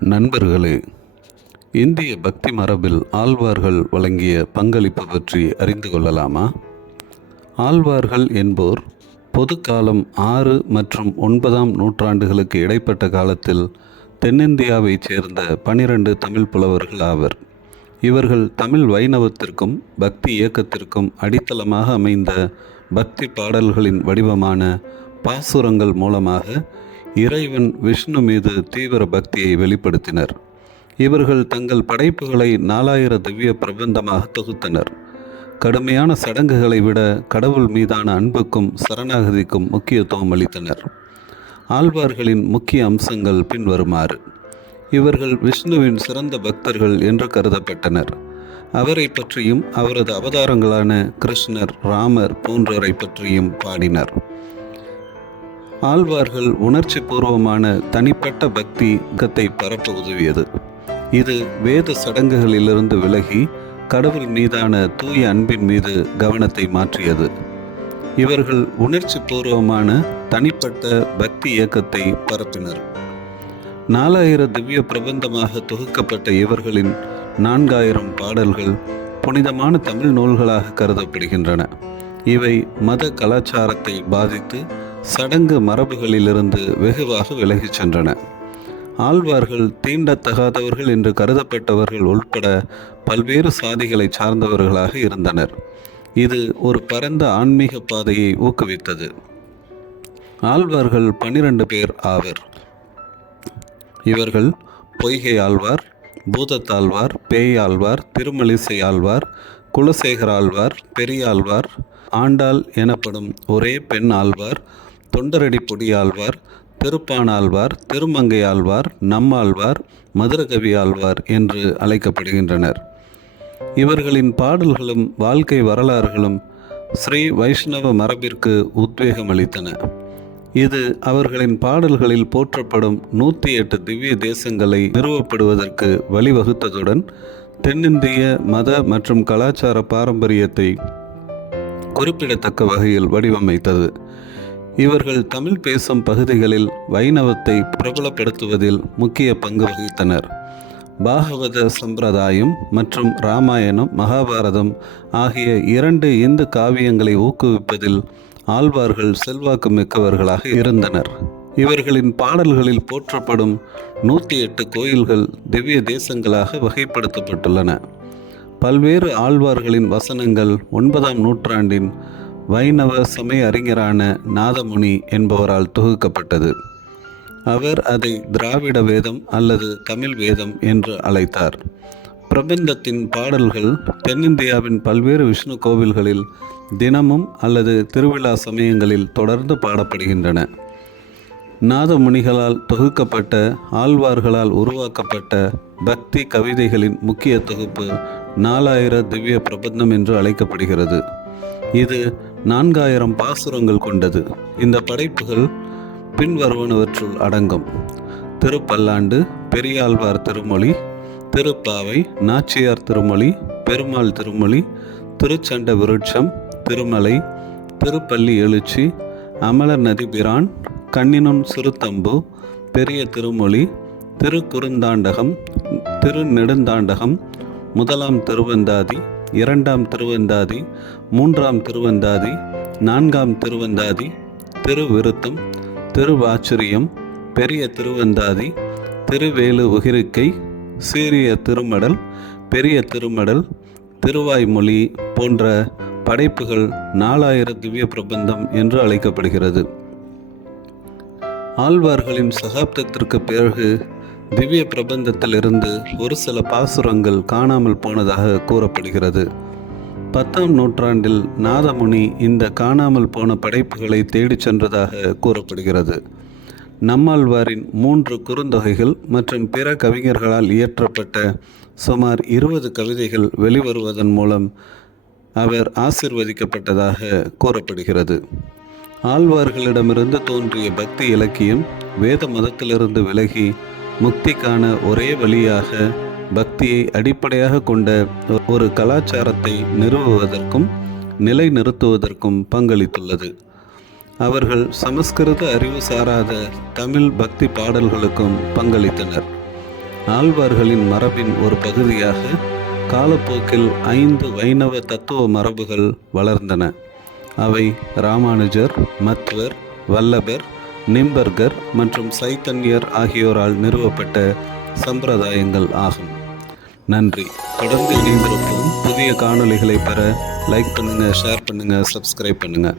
நண்பர்களே, இந்திய பக்தி மரபில் ஆழ்வார்கள் வழங்கிய பங்களிப்பு பற்றி அறிந்து கொள்ளலாமா? ஆழ்வார்கள் என்போர் பொதுக்காலம் 6 மற்றும் 9ஆம் நூற்றாண்டுகளுக்கு இடைப்பட்ட காலத்தில் தென்னிந்தியாவைச் சேர்ந்த 12 தமிழ் புலவர்கள் ஆவர். இவர்கள் தமிழ் வைணவத்திற்கும் பக்தி இயக்கத்திற்கும் அடித்தளமாக அமைந்த பக்தி பாடல்களின் வடிவமான பாசுரங்கள் மூலமாக இறைவன் விஷ்ணு மீது தீவிர பக்தியை வெளிப்படுத்தினர். இவர்கள் தங்கள் படைப்புகளை 4000 திவ்ய பிரபந்தமாக தொகுத்தனர். கடுமையான சடங்குகளை விட கடவுள் மீதான அன்புக்கும் சரணாகதிக்கும் முக்கியத்துவம் அளித்தனர். ஆழ்வார்களின் முக்கிய அம்சங்கள் பின்வருமாறு. இவர்கள் விஷ்ணுவின் சிறந்த பக்தர்கள் என்று கருதப்பட்டனர். அவரை பற்றியும் அவரது அவதாரங்களான கிருஷ்ணர், ராமர் போன்றோரை பற்றியும் பாடினர். ஆழ்வார்கள் உணர்ச்சி பூர்வமான தனிப்பட்ட பக்தி இயக்கத்தை பரப்ப உதவியது. இது வேத சடங்குகளிலிருந்து விலகி கடவுள் மீதான தூய அன்பின் மீது கவனத்தை மாற்றியது. இவர்கள் உணர்ச்சி பூர்வமான தனிப்பட்ட பக்தி இயக்கத்தை பரப்பினர். 4000 திவ்ய பிரபந்தமாக தொகுக்கப்பட்ட இவர்களின் 4000 பாடல்கள் புனிதமான தமிழ் நூல்களாக கருதப்படுகின்றன. இவை மத கலாச்சாரத்தை பாதித்து சடங்கு மரபுகளிலிருந்து வெகுவாக விலகிச் சென்றன. ஆழ்வார்கள் தீண்டத்தகாதவர்கள் என்று கருதப்பட்டவர்கள் உட்பட பல்வேறு சாதிகளை சார்ந்தவர்களாக இருந்தனர். இது ஒரு பரந்த ஆன்மீக பாதையை ஊக்குவித்தது. ஆழ்வார்கள் 12 பேர் ஆவர். இவர்கள் பொய்கை ஆழ்வார், பூதத்தாழ்வார், பேயாழ்வார், திருமலிசை ஆழ்வார், குலசேகர ஆழ்வார், பெரியாழ்வார், ஆண்டாள் எனப்படும் ஒரே பெண் ஆழ்வார், தொண்டரடி பொடி ஆழ்வார், திருப்பானாழ்வார், திருமங்கை ஆழ்வார், நம்மாழ்வார், மதுரகவி ஆழ்வார் என்று அழைக்கப்படுகின்றனர். இவர்களின் பாடல்களும் வாழ்க்கை வரலாறுகளும் ஸ்ரீ வைஷ்ணவ மரபிற்கு உத்வேகம் அளித்தன. இது அவர்களின் பாடல்களில் போற்றப்படும் 108 திவ்ய தேசங்களை நிறுவப்படுவதற்கு வழிவகுத்ததுடன் தென்னிந்திய மத மற்றும் கலாச்சார பாரம்பரியத்தை குறிப்பிடத்தக்க வகையில் வடிவமைத்தது. இவர்கள் தமிழ் பேசும் பகுதிகளில் வைணவத்தை பிரபலப்படுத்துவதில் முக்கிய பங்கு வகித்தனர். பாகவத சம்பிரதாயம் மற்றும் இராமாயணம், மகாபாரதம் ஆகிய 2 இந்து காவியங்களை ஊக்குவிப்பதில் ஆழ்வார்கள் செல்வாக்கு மிக்கவர்களாக இருந்தனர். இவர்களின் பாடல்களில் போற்றப்படும் 108 கோயில்கள் திவ்ய தேசங்களாக வகைப்படுத்தப்பட்டுள்ளன. பல்வேறு ஆழ்வார்களின் வசனங்கள் 9ஆம் நூற்றாண்டின் வைணவ சமய அறிஞரான நாதமுனி என்பவரால் தொகுக்கப்பட்டது. அவர் அதை திராவிட வேதம் அல்லது தமிழ் வேதம் என்று அழைத்தார். பிரபந்தத்தின் பாடல்கள் தென்னிந்தியாவின் பல்வேறு விஷ்ணு கோவில்களில் தினமும் அல்லது திருவிழா சமயங்களில் தொடர்ந்து பாடப்படுகின்றன. நாதமுனிகளால் தொகுக்கப்பட்ட ஆழ்வார்களால் உருவாக்கப்பட்ட பக்தி கவிதைகளின் முக்கிய தொகுப்பு 4000 திவ்ய பிரபந்தம் என்று அழைக்கப்படுகிறது. இது 4000 பாசுரங்கள் கொண்டது. இந்த படைப்புகள் பின்வருவனவற்றுள் அடங்கும்: திருப்பல்லாண்டு, பெரியாழ்வார் திருமொழி, திருப்பாவை, நாச்சியார் திருமொழி, பெருமாள் திருமொழி, திருச்சண்ட விருட்சம், திருமலை, திருப்பள்ளி எழுச்சி, அமலர் நதிபிரான், கண்ணினுன் சிறுத்தம்பு, பெரிய திருமொழி, திருக்குறுந்தாண்டகம், திருநெடுந்தாண்டகம், 1ஆம் திருவந்தாதி, 2ஆம் திருவந்தாதி, 3ஆம் திருவந்தாதி, 4ஆம் திருவந்தாதி, திருவிருத்தம், திருவாச்சரியம், பெரிய திருவந்தாதி, திருவேலு உகிரிக்கை, சீரிய திருமடல், பெரிய திருமடல், திருவாய்மொழி போன்ற படைப்புகள் 4000 திவ்ய பிரபந்தம் என்று அழைக்கப்படுகிறது. ஆழ்வார்களின் சகாப்தத்திற்கு பிறகு திவ்ய பிரபந்தத்திலிருந்து ஒரு சில பாசுரங்கள் காணாமல் போனதாக கூறப்படுகிறது. 10ஆம் நூற்றாண்டில் நாதமுனி இந்த காணாமல் போன படைப்புகளை தேடிச் சென்றதாக கூறப்படுகிறது. நம்மாழ்வாரின் 3 குறுந்தொகைகள் மற்றும் பிற கவிஞர்களால் இயற்றப்பட்ட சுமார் 20 கவிதைகள் வெளிவருவதன் மூலம் அவர் ஆசிர்வதிக்கப்பட்டதாக கூறப்படுகிறது. ஆழ்வார்களிடமிருந்து தோன்றிய பக்தி இலக்கியம் வேத மதத்திலிருந்து விலகி முக்திக்கான ஒரே வழியாக பக்தியை அடிப்படையாக கொண்ட ஒரு கலாச்சாரத்தை நிறுவுவதற்கும் நிலைநிறுத்துவதற்கும் பங்களித்துள்ளது. அவர்கள் சமஸ்கிருத அறிவு சாராத தமிழ் பக்தி பாடல்களுக்கும் பங்களித்தனர். ஆழ்வார்களின் மரபின் ஒரு பகுதியாக காலப்போக்கில் 5 வைணவ தத்துவ மரபுகள் வளர்ந்தன. அவை ராமானுஜர், மத்வர், வல்லபர், நிம்பர்கர் மற்றும் சைத்தன்யர் ஆகியோரால் நிறுவப்பட்ட சம்பிரதாயங்கள் ஆகும். நன்றி. தொடர்ந்து இணைந்திருப்போம். புதிய காணொளிகளை பெற லைக் பண்ணுங்கள், ஷேர் பண்ணுங்கள், சப்ஸ்கிரைப் பண்ணுங்கள்.